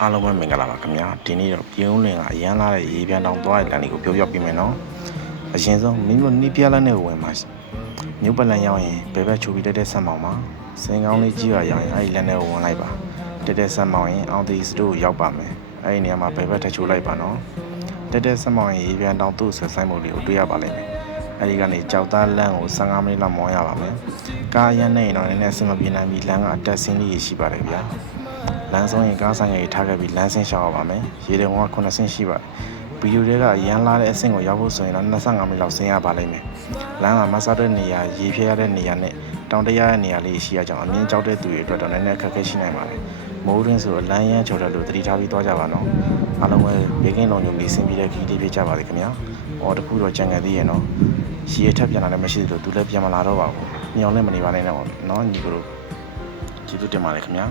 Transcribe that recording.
အားလုံးပဲမင်္ဂလာပါခင်ဗျာဒီနေ့တော့ပြုံးလင်ကအရန်လာတဲ့ရေပြန်တောင်သွားတဲ့လမ်းလေးကိုပြောပြပေးမယ်နော်အရင်ဆုံးမိတို့နီးပြလန်းနဲ့ဝင်ပါမြို့ပလန်ရောက်ရင်ဘယ်ဘက်ချိုးပြီးတက်ဆက်မောင်ပါစင်ကောင်းလေးကြီးရရောက်ရင်အဲ့ဒီလမ်းနဲ့ဝင်လိုက်ပါတက်ဆက်မောင်ရင်အောင်တီစတိုးရောက်ပါမယ်အဲ့ဒီနေရာမှာဘယ်ဘက်ထချိုးလိုက်ပါနော်တက်ဆက်မောင်ရင်ရေပြန်တောင်သူ့ဆွဆိုင်မှုလေးကိုတွေ့ရပါလိမ့်မယ်အဲ့ဒီကနေကြောက်သားလမ်းကို15မိနစ်လောက်မောင်းရပါမယ်ကားရမ်းနေရင်တော့နည်းနည်းစင်မပြေနိုင်ပြီးလမ်းကအတက်ဆင်းလေးရှိပါတယ်ဗျာလမ်းဆုံးရင်ကားဆိုင်ကြီးထားခဲ့ပြီးလမ်းဆင်းရှောက်ရပါမယ်ရေတုံက9ဆင်းရှိပါတယ်ဗီဒီယိုတွေကရန်လာတဲ့အဆင့်ကိုရောက်ဖို့ဆိုရင်တော့25မိနစ်လောက်ဆင်းရပါလိမ့်မယ်လမ်းကမဆတ်တဲ့နေရာရေဖြဲရတဲ့နေရာနဲ့တောင်တရရဲ့နေရာလေးရှိရကြောင်းအမြင်ကြောက်တဲ့သူတွေအတွက်တော့နည်းနည်းအခက်အခဲရှိနိုင်ပါတယ်မိုးရင်းဆိုတော့လမ်းရမ်းချော်တယ်လို့သတိထားပြီးသွားကြပါနော်အားလုံးပဲဘေးကင်းလုံးညုံလေးဆင်းပြီးတဲ့ခီးလေးပြကြပါလိမ့်ခင်ဗျာတခုတော့ကြံခဲ့သေးရဲ့နော်ရေထပ်ပြန်လာလည်းမရှိသလိုသူလည်းပြန်မလာတော့ပါဘူးညောင်လည်းမနေပါနဲ့တော့နော်ညီကိုတို့ကျေးဇူးတင်ပါတယ်ခင်ဗျာ